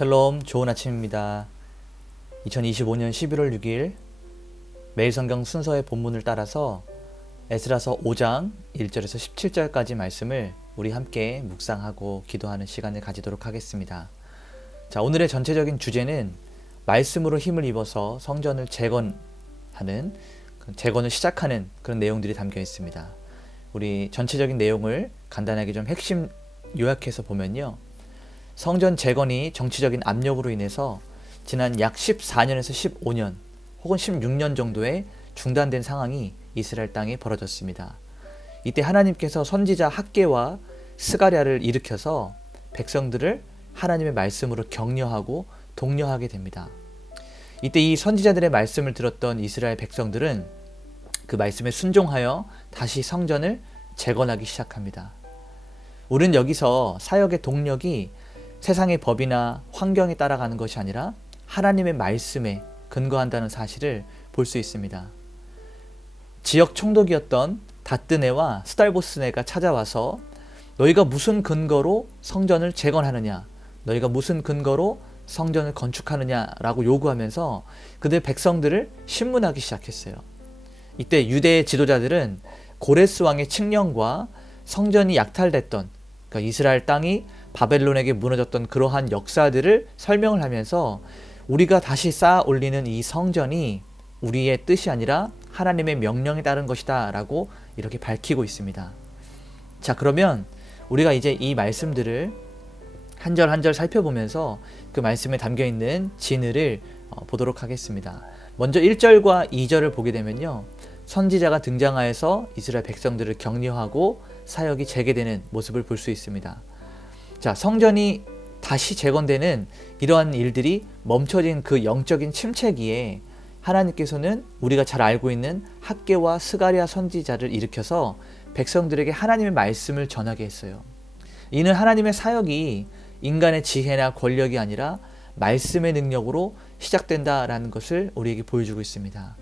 샬롬, 좋은 아침입니다. 2025년 11월 6일 매일 성경 순서의 본문을 따라서 에스라서 5장 1절에서 17절까지 말씀을 우리 함께 묵상하고 기도하는 시간을 가지도록 하겠습니다. 자, 오늘의 전체적인 주제는 말씀으로 힘을 입어서 성전을 재건을 시작하는 그런 내용들이 담겨 있습니다. 우리 전체적인 내용을 간단하게 좀 핵심 요약해서 보면요. 성전 재건이 정치적인 압력으로 인해서 지난 약 14년에서 15년 혹은 16년 정도의 중단된 상황이 이스라엘 땅에 벌어졌습니다. 이때 하나님께서 선지자 학개와 스가랴를 일으켜서 백성들을 하나님의 말씀으로 격려하고 독려하게 됩니다. 이때 이 선지자들의 말씀을 들었던 이스라엘 백성들은 그 말씀에 순종하여 다시 성전을 재건하기 시작합니다. 우리는 여기서 사역의 동력이 세상의 법이나 환경에 따라가는 것이 아니라 하나님의 말씀에 근거한다는 사실을 볼 수 있습니다. 지역 총독이었던 다뜨네와 스달보스네가 찾아와서 너희가 무슨 근거로 성전을 재건하느냐, 너희가 무슨 근거로 성전을 건축하느냐라고 요구하면서 그들 백성들을 신문하기 시작했어요. 이때 유대의 지도자들은 고레스 왕의 칙령과 성전이 약탈됐던, 그러니까 이스라엘 땅이 바벨론에게 무너졌던 그러한 역사들을 설명을 하면서 우리가 다시 쌓아 올리는 이 성전이 우리의 뜻이 아니라 하나님의 명령에 따른 것이다 라고 이렇게 밝히고 있습니다. 자, 그러면 우리가 이제 이 말씀들을 한 절 한 절 살펴보면서 그 말씀에 담겨있는 진의를 보도록 하겠습니다. 먼저 1절과 2절을 보게 되면요, 선지자가 등장하여서 이스라엘 백성들을 격려하고 사역이 재개되는 모습을 볼 수 있습니다. 자, 성전이 다시 재건되는 이러한 일들이 멈춰진 그 영적인 침체기에 하나님께서는 우리가 잘 알고 있는 학개와 스가랴 선지자를 일으켜서 백성들에게 하나님의 말씀을 전하게 했어요. 이는 하나님의 사역이 인간의 지혜나 권력이 아니라 말씀의 능력으로 시작된다라는 것을 우리에게 보여주고 있습니다.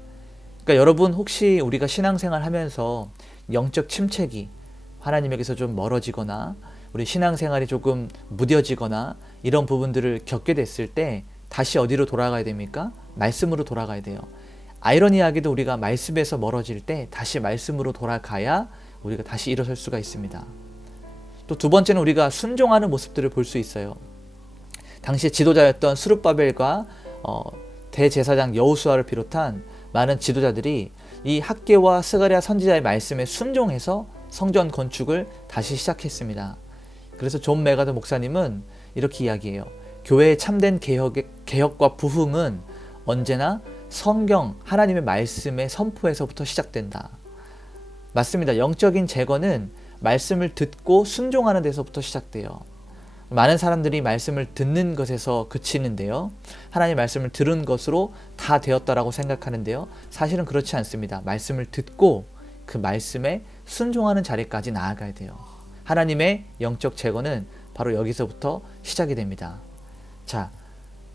그러니까 여러분, 혹시 우리가 신앙생활 하면서 영적 침체기, 하나님에게서 좀 멀어지거나 우리 신앙생활이 조금 무뎌지거나 이런 부분들을 겪게 됐을 때 다시 어디로 돌아가야 됩니까? 말씀으로 돌아가야 돼요. 아이러니하게도 우리가 말씀에서 멀어질 때 다시 말씀으로 돌아가야 우리가 다시 일어설 수가 있습니다. 또 두 번째는 우리가 순종하는 모습들을 볼 수 있어요. 당시 지도자였던 스룹바벨과 대제사장 여호수아를 비롯한 많은 지도자들이 이 학개와 스가랴 선지자의 말씀에 순종해서 성전 건축을 다시 시작했습니다. 그래서 존 메가더 목사님은 이렇게 이야기해요. 교회의 참된 개혁과 부흥은 언제나 성경, 하나님의 말씀의 선포에서부터 시작된다. 맞습니다. 영적인 재건은 말씀을 듣고 순종하는 데서부터 시작돼요. 많은 사람들이 말씀을 듣는 것에서 그치는데요, 하나님의 말씀을 들은 것으로 다 되었다라고 생각하는데요, 사실은 그렇지 않습니다. 말씀을 듣고 그 말씀에 순종하는 자리까지 나아가야 돼요. 하나님의 영적 재건은 바로 여기서부터 시작이 됩니다. 자,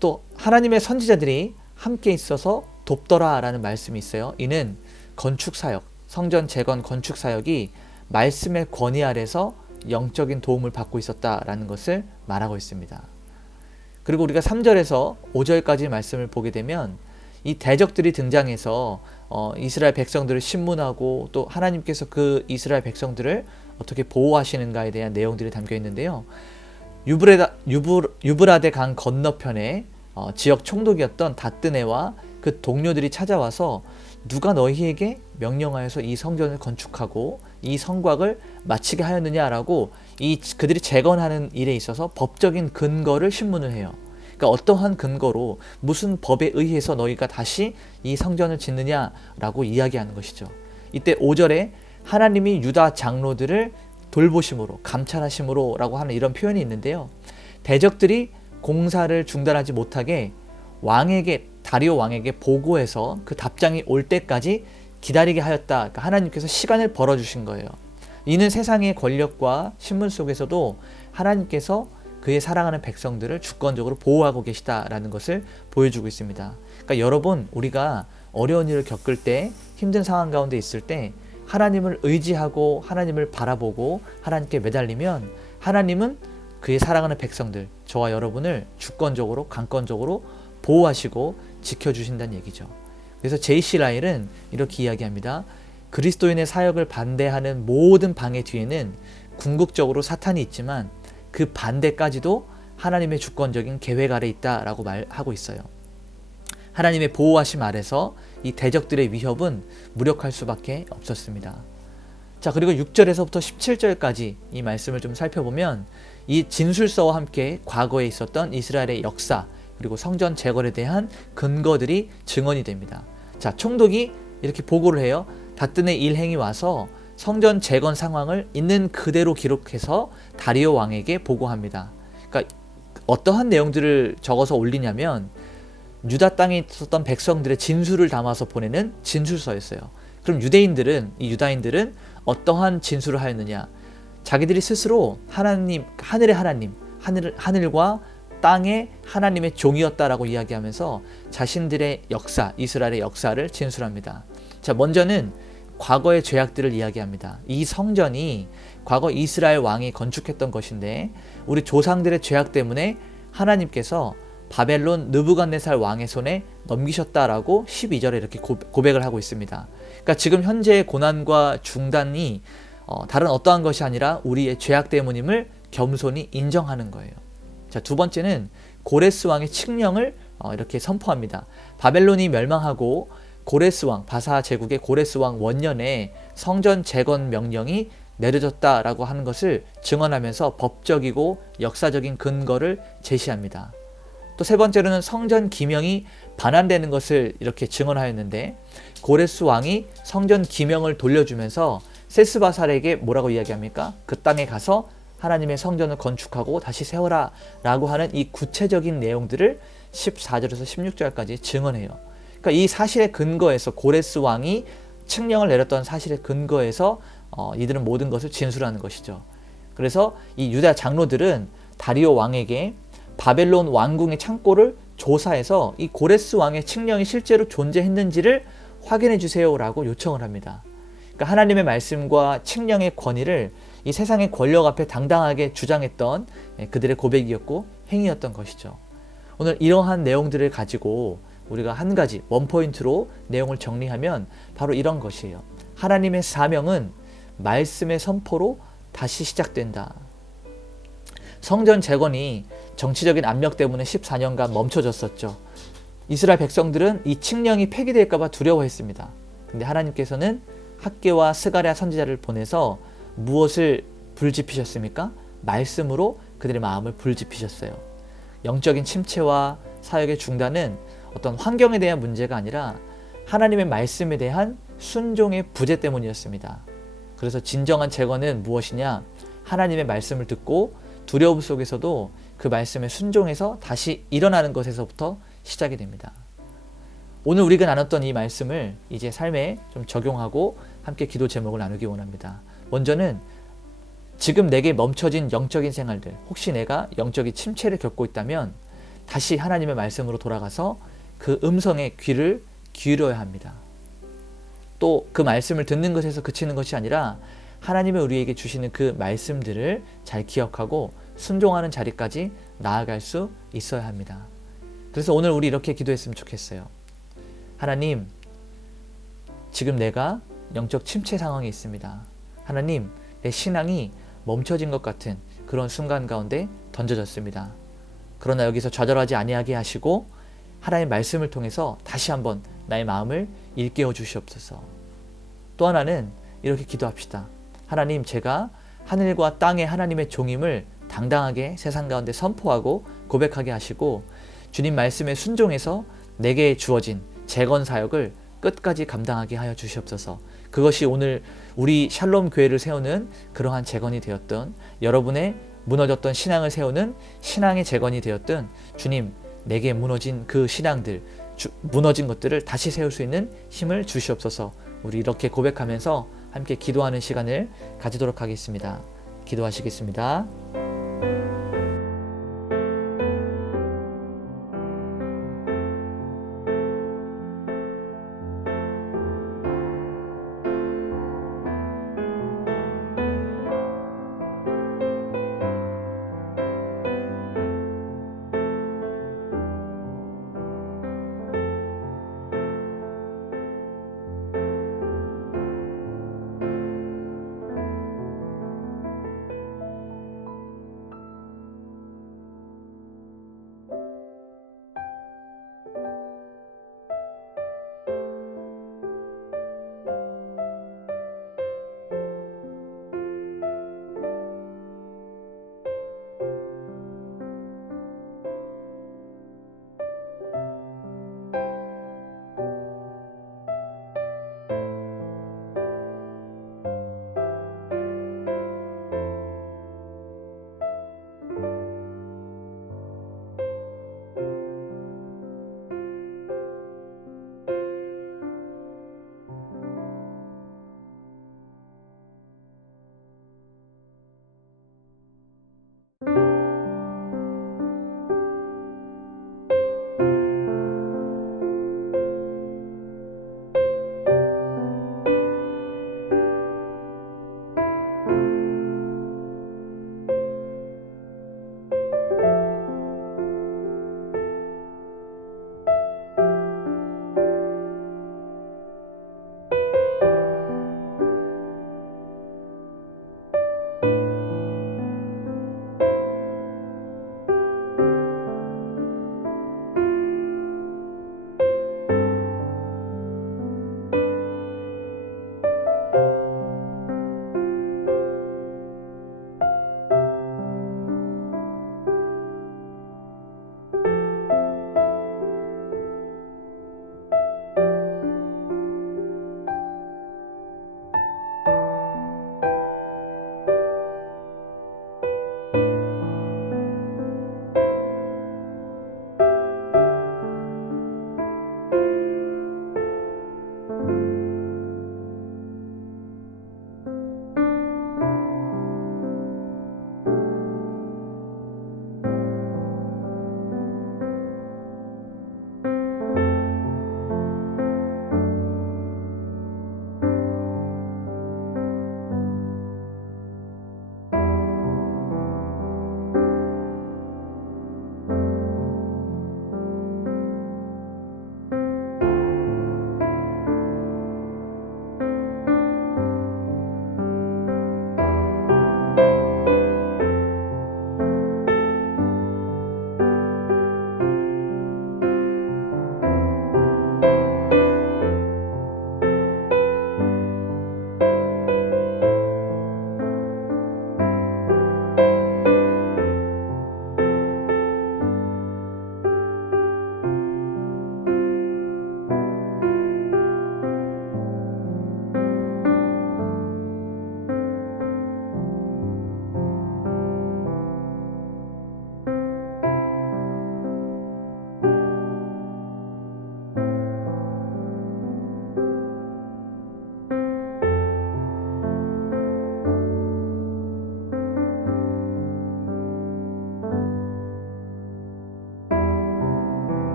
또 하나님의 선지자들이 함께 있어서 돕더라 라는 말씀이 있어요. 이는 건축사역, 성전 재건 건축사역이 말씀의 권위 아래서 영적인 도움을 받고 있었다라는 것을 말하고 있습니다. 그리고 우리가 3절에서 5절까지 말씀을 보게 되면 이 대적들이 등장해서 이스라엘 백성들을 신문하고 또 하나님께서 그 이스라엘 백성들을 어떻게 보호하시는가에 대한 내용들이 담겨 있는데요. 유브라데 강 건너편에 지역 총독이었던 다뜨네와 그 동료들이 찾아와서 누가 너희에게 명령하여서 이 성전을 건축하고 이 성곽을 마치게 하였느냐라고 그들이 재건하는 일에 있어서 법적인 근거를 신문을 해요. 그러니까 어떠한 근거로 무슨 법에 의해서 너희가 다시 이 성전을 짓느냐라고 이야기하는 것이죠. 이때 5절에 하나님이 유다 장로들을 돌보심으로, 감찰하심으로 라고 하는 이런 표현이 있는데요. 대적들이 공사를 중단하지 못하게 다리오 왕에게 보고해서 그 답장이 올 때까지 기다리게 하였다. 그러니까 하나님께서 시간을 벌어주신 거예요. 이는 세상의 권력과 신문 속에서도 하나님께서 그의 사랑하는 백성들을 주권적으로 보호하고 계시다라는 것을 보여주고 있습니다. 그러니까 여러분, 우리가 어려운 일을 겪을 때, 힘든 상황 가운데 있을 때 하나님을 의지하고 하나님을 바라보고 하나님께 매달리면 하나님은 그의 사랑하는 백성들, 저와 여러분을 주권적으로 강권적으로 보호하시고 지켜주신다는 얘기죠. 그래서 J.C. 라일은 이렇게 이야기합니다. 그리스도인의 사역을 반대하는 모든 방해 뒤에는 궁극적으로 사탄이 있지만 그 반대까지도 하나님의 주권적인 계획 아래 있다라고 말하고 있어요. 하나님의 보호하심 아래서 이 대적들의 위협은 무력할 수밖에 없었습니다. 자, 그리고 6절에서부터 17절까지 이 말씀을 좀 살펴보면 이 진술서와 함께 과거에 있었던 이스라엘의 역사 그리고 성전 재건에 대한 근거들이 증언이 됩니다. 자, 총독이 이렇게 보고를 해요. 다뜬의 일행이 와서 성전 재건 상황을 있는 그대로 기록해서 다리오 왕에게 보고합니다. 그러니까 어떠한 내용들을 적어서 올리냐면 유다 땅에 있었던 백성들의 진술을 담아서 보내는 진술서였어요. 그럼 이 유다인들은 어떠한 진술을 하였느냐? 자기들이 스스로 하나님, 하늘의 하나님, 하늘과 땅의 하나님의 종이었다라고 이야기하면서 자신들의 역사, 이스라엘의 역사를 진술합니다. 자, 먼저는 과거의 죄악들을 이야기합니다. 이 성전이 과거 이스라엘 왕이 건축했던 것인데 우리 조상들의 죄악 때문에 하나님께서 바벨론 느부갓네살 왕의 손에 넘기셨다라고 12절에 이렇게 고백을 하고 있습니다. 그러니까 지금 현재의 고난과 중단이 다른 어떠한 것이 아니라 우리의 죄악 때문임을 겸손히 인정하는 거예요. 자, 두 번째는 고레스 왕의 칙령을 이렇게 선포합니다. 바벨론이 멸망하고 고레스 왕, 바사 제국의 고레스 왕 원년에 성전 재건 명령이 내려졌다라고 하는 것을 증언하면서 법적이고 역사적인 근거를 제시합니다. 또 세 번째로는 성전 기명이 반환되는 것을 이렇게 증언하였는데 고레스 왕이 성전 기명을 돌려주면서 세스바살에게 뭐라고 이야기합니까? 그 땅에 가서 하나님의 성전을 건축하고 다시 세워라 라고 하는 이 구체적인 내용들을 14절에서 16절까지 증언해요. 그러니까 이 사실의 근거에서 고레스 왕이 칙령을 내렸던 사실의 근거에서 이들은 모든 것을 진술하는 것이죠. 그래서 이 유다 장로들은 다리오 왕에게 바벨론 왕궁의 창고를 조사해서 이 고레스 왕의 칙령이 실제로 존재했는지를 확인해 주세요라고 요청을 합니다. 그러니까 하나님의 말씀과 칙령의 권위를 이 세상의 권력 앞에 당당하게 주장했던 그들의 고백이었고 행위였던 것이죠. 오늘 이러한 내용들을 가지고 우리가 한 가지 원포인트로 내용을 정리하면 바로 이런 것이에요. 하나님의 사명은 말씀의 선포로 다시 시작된다. 성전 재건이 정치적인 압력 때문에 14년간 멈춰졌었죠. 이스라엘 백성들은 이 칙령이 폐기될까 봐 두려워했습니다. 근데 하나님께서는 학개와 스가랴 선지자를 보내서 무엇을 불지피셨습니까? 말씀으로 그들의 마음을 불지피셨어요. 영적인 침체와 사역의 중단은 어떤 환경에 대한 문제가 아니라 하나님의 말씀에 대한 순종의 부재 때문이었습니다. 그래서 진정한 재건은 무엇이냐? 하나님의 말씀을 듣고 두려움 속에서도 그 말씀에 순종해서 다시 일어나는 것에서부터 시작이 됩니다. 오늘 우리가 나눴던 이 말씀을 이제 삶에 좀 적용하고 함께 기도 제목을 나누기 원합니다. 먼저는 지금 내게 멈춰진 영적인 생활들, 혹시 내가 영적인 침체를 겪고 있다면 다시 하나님의 말씀으로 돌아가서 그 음성에 귀를 기울여야 합니다. 또 그 말씀을 듣는 것에서 그치는 것이 아니라 하나님이 우리에게 주시는 그 말씀들을 잘 기억하고 순종하는 자리까지 나아갈 수 있어야 합니다. 그래서 오늘 우리 이렇게 기도했으면 좋겠어요. 하나님, 지금 내가 영적 침체 상황에 있습니다. 하나님, 내 신앙이 멈춰진 것 같은 그런 순간 가운데 던져졌습니다. 그러나 여기서 좌절하지 아니하게 하시고 하나님의 말씀을 통해서 다시 한번 나의 마음을 일깨워 주시옵소서. 또 하나는 이렇게 기도합시다. 하나님, 제가 하늘과 땅의 하나님의 종임을 당당하게 세상 가운데 선포하고 고백하게 하시고 주님 말씀에 순종해서 내게 주어진 재건 사역을 끝까지 감당하게 하여 주시옵소서. 그것이 오늘 우리 샬롬 교회를 세우는 그러한 재건이 되었던, 여러분의 무너졌던 신앙을 세우는 신앙의 재건이 되었던, 주님 내게 무너진 그 신앙들, 무너진 것들을 다시 세울 수 있는 힘을 주시옵소서. 우리 이렇게 고백하면서 함께 기도하는 시간을 가지도록 하겠습니다. 기도하시겠습니다.